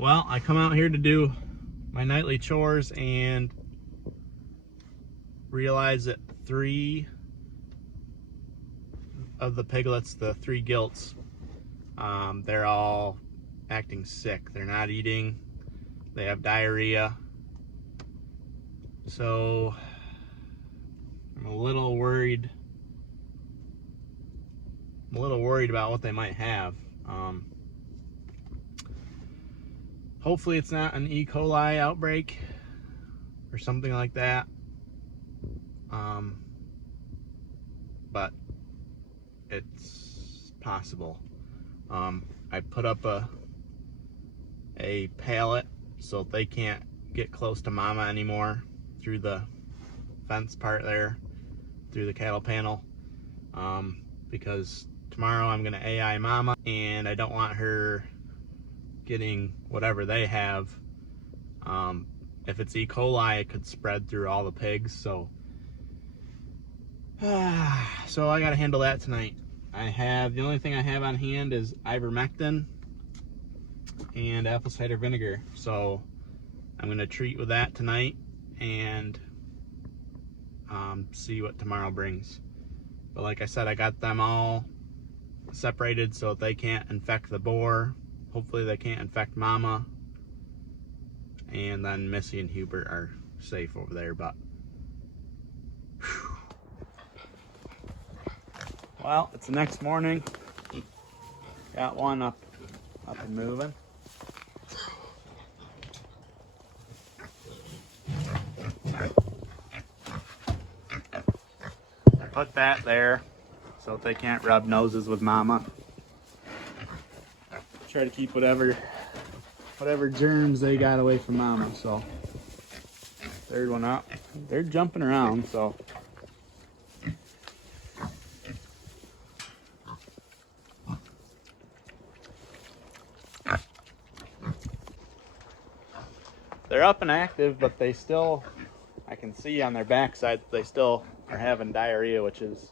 Well, I come out here to do my nightly chores and realize that 3 of the piglets, the 3 gilts, they're all acting sick. They're not eating. They have diarrhea. So I'm a little worried. About what they might have. Hopefully it's not an E. coli outbreak or something like that. But it's possible. I put up a pallet so they can't get close to mama anymore through the fence part there, through the cattle panel, because tomorrow I'm gonna AI mama and I don't want her getting whatever they have. If it's E. coli, it could spread through all the pigs, so I gotta handle that tonight. The only thing I have on hand is ivermectin and apple cider vinegar, so I'm gonna treat with that tonight and see what tomorrow brings. But like I said, I got them all separated so they can't infect the boar. Hopefully they can't infect mama, and then Missy and Hubert are safe over there. But whew. Well, it's the next morning. Got one up and moving. Put that there so that they can't rub noses with mama. Try to keep whatever germs they got away from mama. So third one up. They're jumping around, so they're up and active, but they still, I can see on their backside they still are having diarrhea, which is,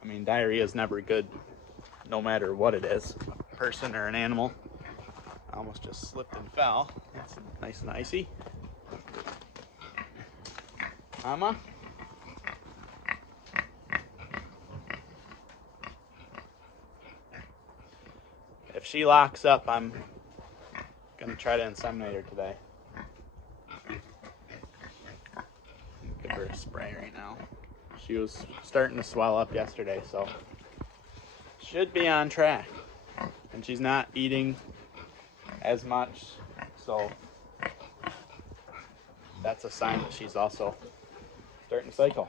I mean, diarrhea is never good no matter what it is, a person or an animal. I almost just slipped and fell. That's nice and icy. Mama? If she locks up, I'm gonna try to inseminate her today. Give her a spray right now. She was starting to swell up yesterday, so should be on track. And she's not eating as much, so that's a sign that she's also starting to cycle.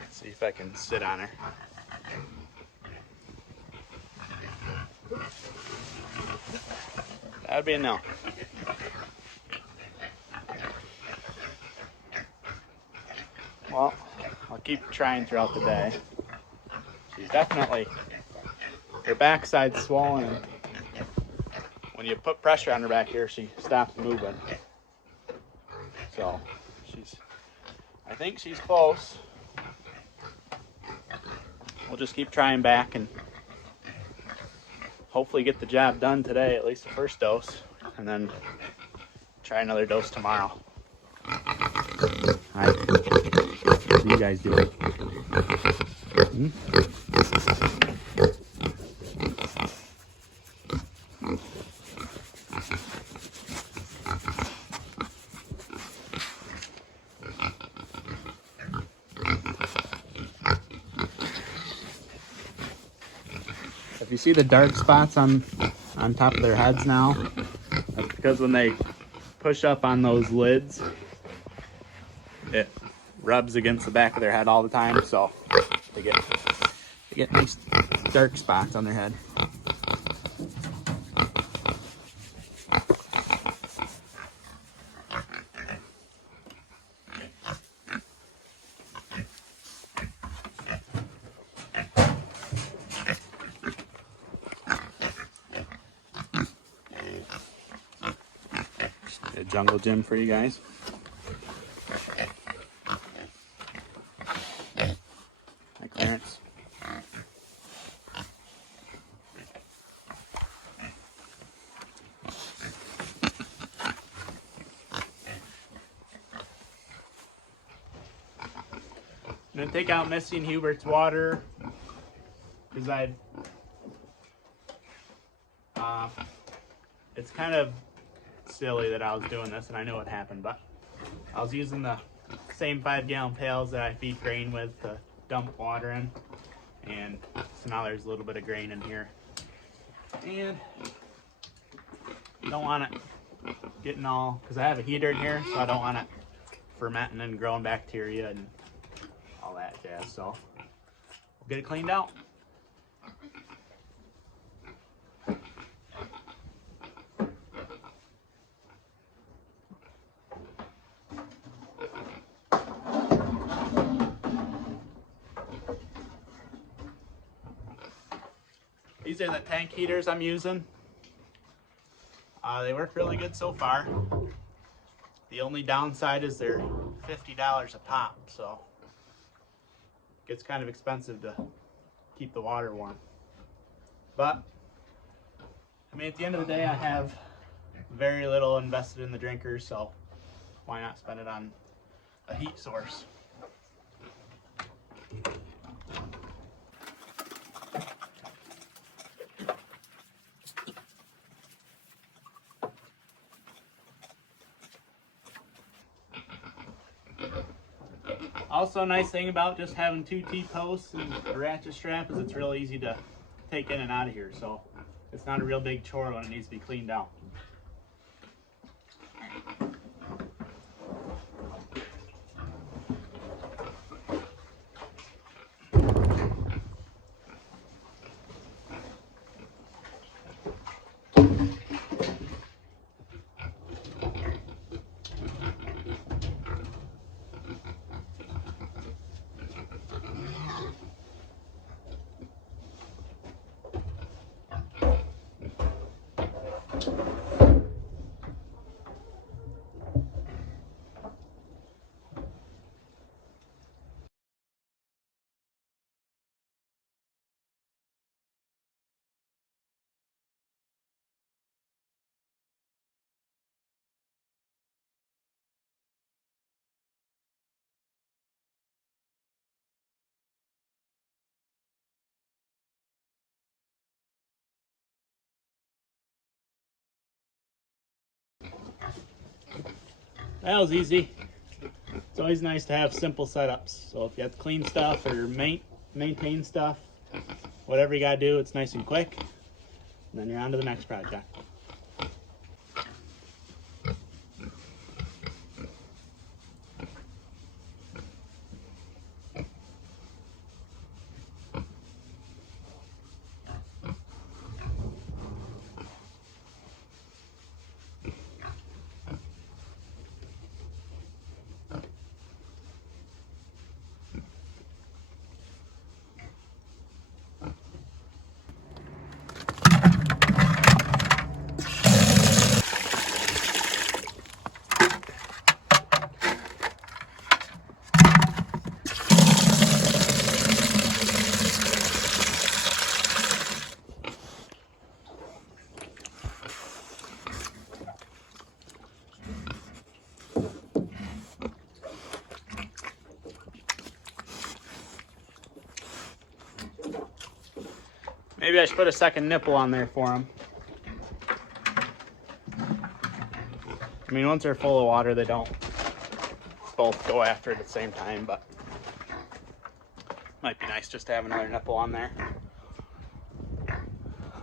Let's see if I can sit on her. That'd be a no. Well, I'll keep trying throughout the day. She's definitely, her backside's swollen, and when you put pressure on her back here, she stops moving. So I think she's close. We'll just keep trying back and hopefully get the job done today, at least the first dose, and then try another dose tomorrow. Hi. What are you guys doing? If you see the dark spots on top of their heads now, that's because when they push up on those lids, it rubs against the back of their head all the time, so they get nice dark spots on their head. a jungle gym for you guys. Hi, Clarence. I'm gonna take out Missy and Hubert's water because it's kind of silly that I was doing this, and I know what happened, but I was using the same 5-gallon pails that I feed grain with to dump water in, and so now there's a little bit of grain in here, and don't want it getting all, because I have a heater in here, so I don't want it fermenting and growing bacteria and all that jazz. So we'll get it cleaned out. These are the tank heaters I'm using. They work really good so far. The only downside is they're $50 a pop, so it gets kind of expensive to keep the water warm. But I mean, at the end of the day, I have very little invested in the drinkers, so why not spend it on a heat source? Also, a nice thing about just having 2 T-posts and a ratchet strap is it's real easy to take in and out of here, so it's not a real big chore when it needs to be cleaned out. That was easy. It's always nice to have simple setups. So if you have to clean stuff or maintain stuff, whatever you gotta do, it's nice and quick. And then you're on to the next project. Maybe I should put a second nipple on there for them. I mean, once they're full of water, they don't both go after it at the same time, but might be nice just to have another nipple on there.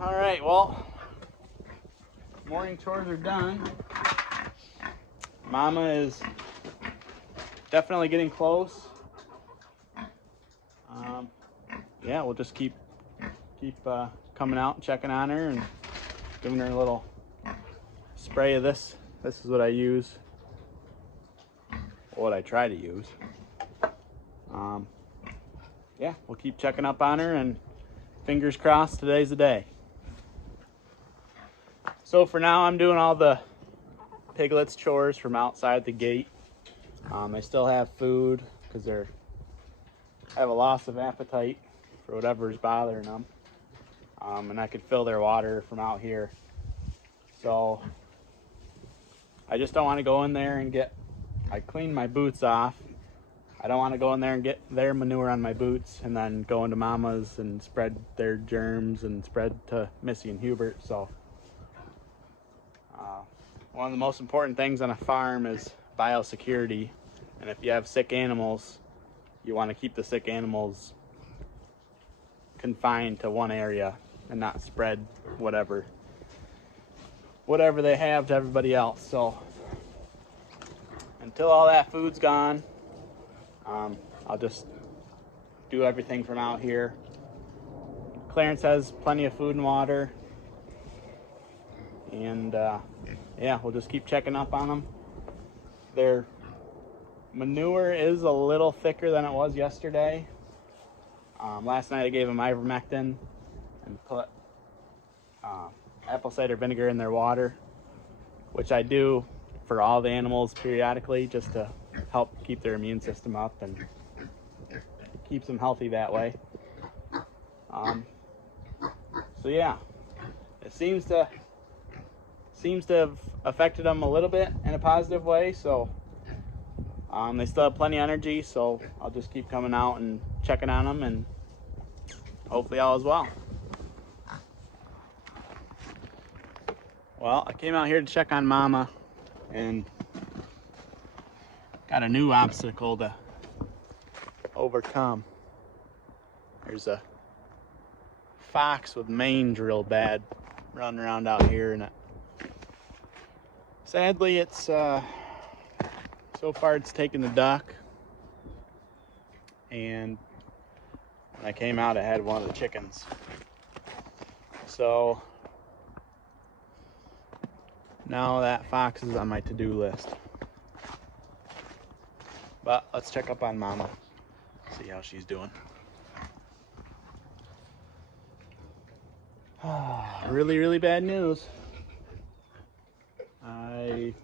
All right, well, morning chores are done. Mama is definitely getting close. Yeah, we'll just keep coming out and checking on her and giving her a little spray of this. This is what I use, what I try to use. Yeah, we'll keep checking up on her, and fingers crossed today's the day. So for now, I'm doing all the Piglet's chores from outside the gate. They still have food because they have a loss of appetite for whatever's bothering them. And I could fill their water from out here. So I just don't want to go in there and I cleaned my boots off. I don't want to go in there and get their manure on my boots and then go into Mama's and spread their germs and spread to Missy and Hubert. So one of the most important things on a farm is biosecurity. And if you have sick animals, you want to keep the sick animals confined to one area and not spread whatever they have to everybody else. So until all that food's gone, I'll just do everything from out here. Clarence has plenty of food and water, and yeah, we'll just keep checking up on them. Their manure is a little thicker than it was yesterday. Last night I gave them ivermectin and put apple cider vinegar in their water, which I do for all the animals periodically just to help keep their immune system up and keeps them healthy that way. So yeah, it seems to have affected them a little bit in a positive way. So they still have plenty of energy, so I'll just keep coming out and checking on them, and hopefully all is well. Well, I came out here to check on Mama and got a new obstacle to overcome. There's a fox with mange real bad running around out here, and sadly it's so far it's taken the duck, and when I came out it had one of the chickens. So now that fox is on my to-do list. But let's check up on Mama, see how she's doing. Really bad news. I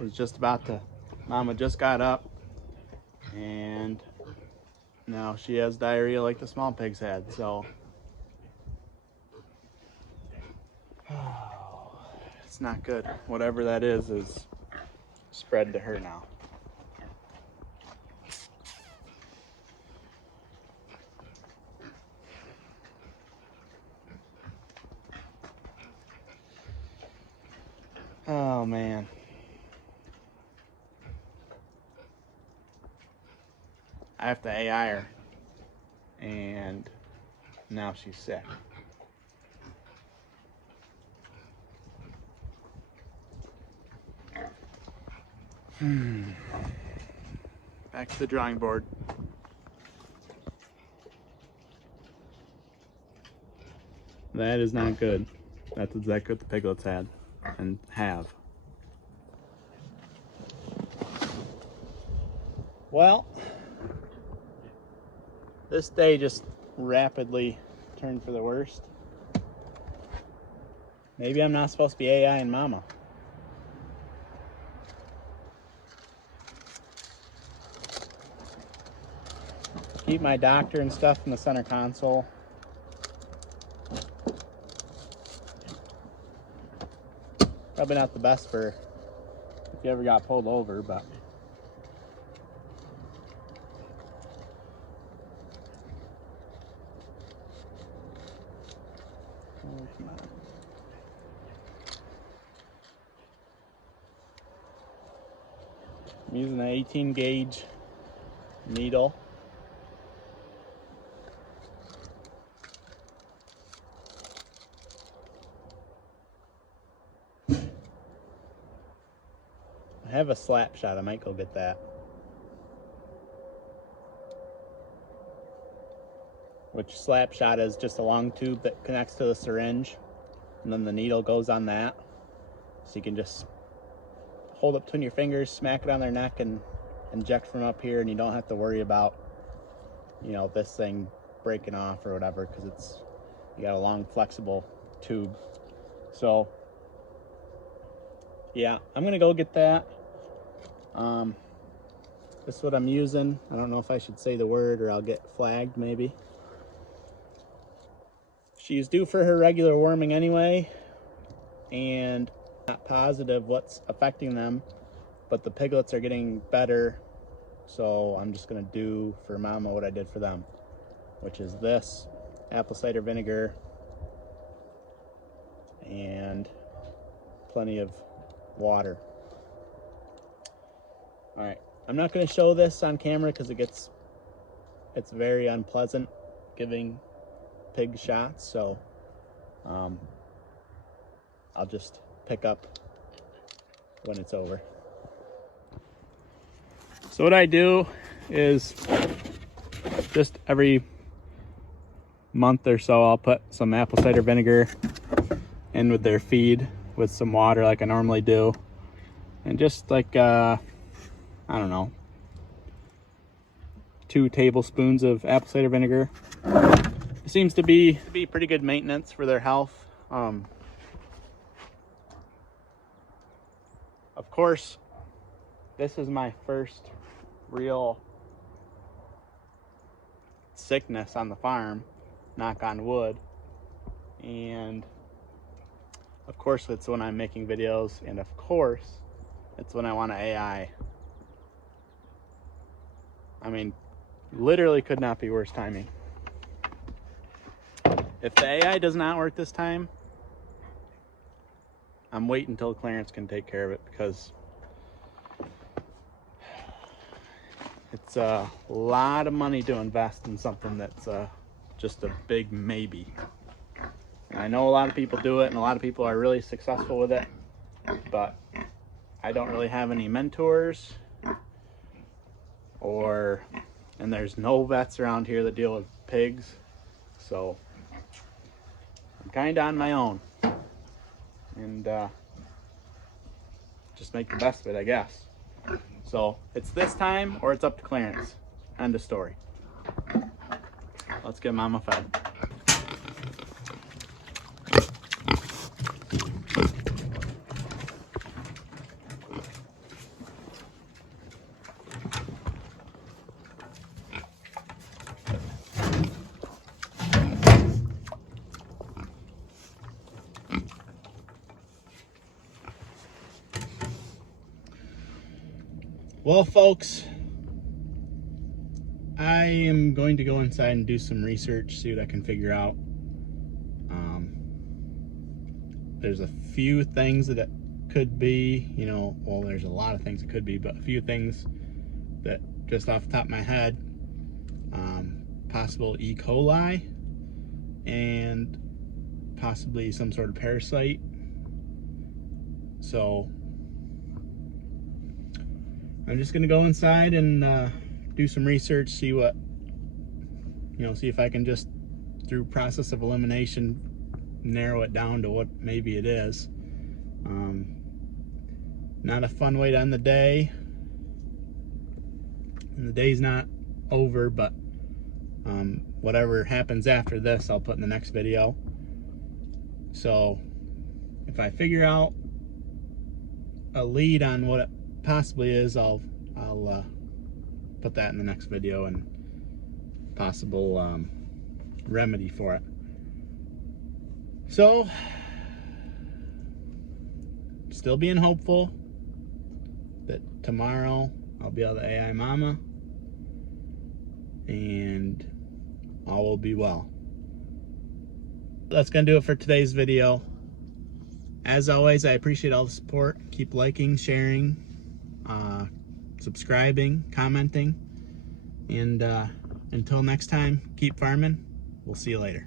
was just about to, Mama just got up and now she has diarrhea like the small pigs had, so it's not good. Whatever that is spread to her now. Oh man. I have to AI her, and now she's sick. Back to the drawing board. That is not good. That's exactly what the piglets had and have. Well, this day just rapidly turned for the worst. Maybe I'm not supposed to be AI and Mama. Keep my doctor and stuff in the center console. Probably not the best for if you ever got pulled over, but I'm using an 18 gauge needle. I have a slap shot, I might go get that. Which slap shot is just a long tube that connects to the syringe, and then the needle goes on that. So you can just hold it between your fingers, smack it on their neck, and inject from up here, and you don't have to worry about, you know, this thing breaking off or whatever, because you got a long flexible tube. So yeah, I'm gonna go get that. This is what I'm using. I don't know if I should say the word or I'll get flagged maybe. She's due for her regular worming anyway, and not positive what's affecting them, but the piglets are getting better, so I'm just gonna do for Mama what I did for them, which is this apple cider vinegar and plenty of water. All right, I'm not going to show this on camera because it's very unpleasant giving pig shots, so I'll just pick up when it's over. So what I do is just every month or so I'll put some apple cider vinegar in with their feed with some water like I normally do, and just like I don't know, 2 tablespoons of apple cider vinegar. It seems to be pretty good maintenance for their health. Of course, this is my first real sickness on the farm, knock on wood, and of course it's when I'm making videos, and of course it's when I want to AI. I mean, literally could not be worse timing. If the AI does not work this time, I'm waiting until Clarence can take care of it, because it's a lot of money to invest in something that's just a big maybe. And I know a lot of people do it and a lot of people are really successful with it, but I don't really have any mentors, and there's no vets around here that deal with pigs, so I'm kind of on my own, and just make the best of it, I guess. So it's this time or it's up to Clarence. End of story. Let's get Mama fed. Well, folks, I am going to go inside and do some research, see what I can figure out. There's a few things that it could be, you know, well, there's a lot of things it could be, but a few things that just off the top of my head, possible E. coli and possibly some sort of parasite. So I'm just gonna go inside and do some research, see what, you know, see if I can just, through process of elimination, narrow it down to what maybe it is. Not a fun way to end the day, and the day's not over, but whatever happens after this I'll put in the next video. So if I figure out a lead on what it possibly is, I'll put that in the next video and possible remedy for it. So still being hopeful that tomorrow I'll be able to AI Mama and all will be well. That's gonna do it for today's video. As always, I appreciate all the support. Keep liking, sharing, subscribing, commenting, and until next time, keep farming. We'll see you later.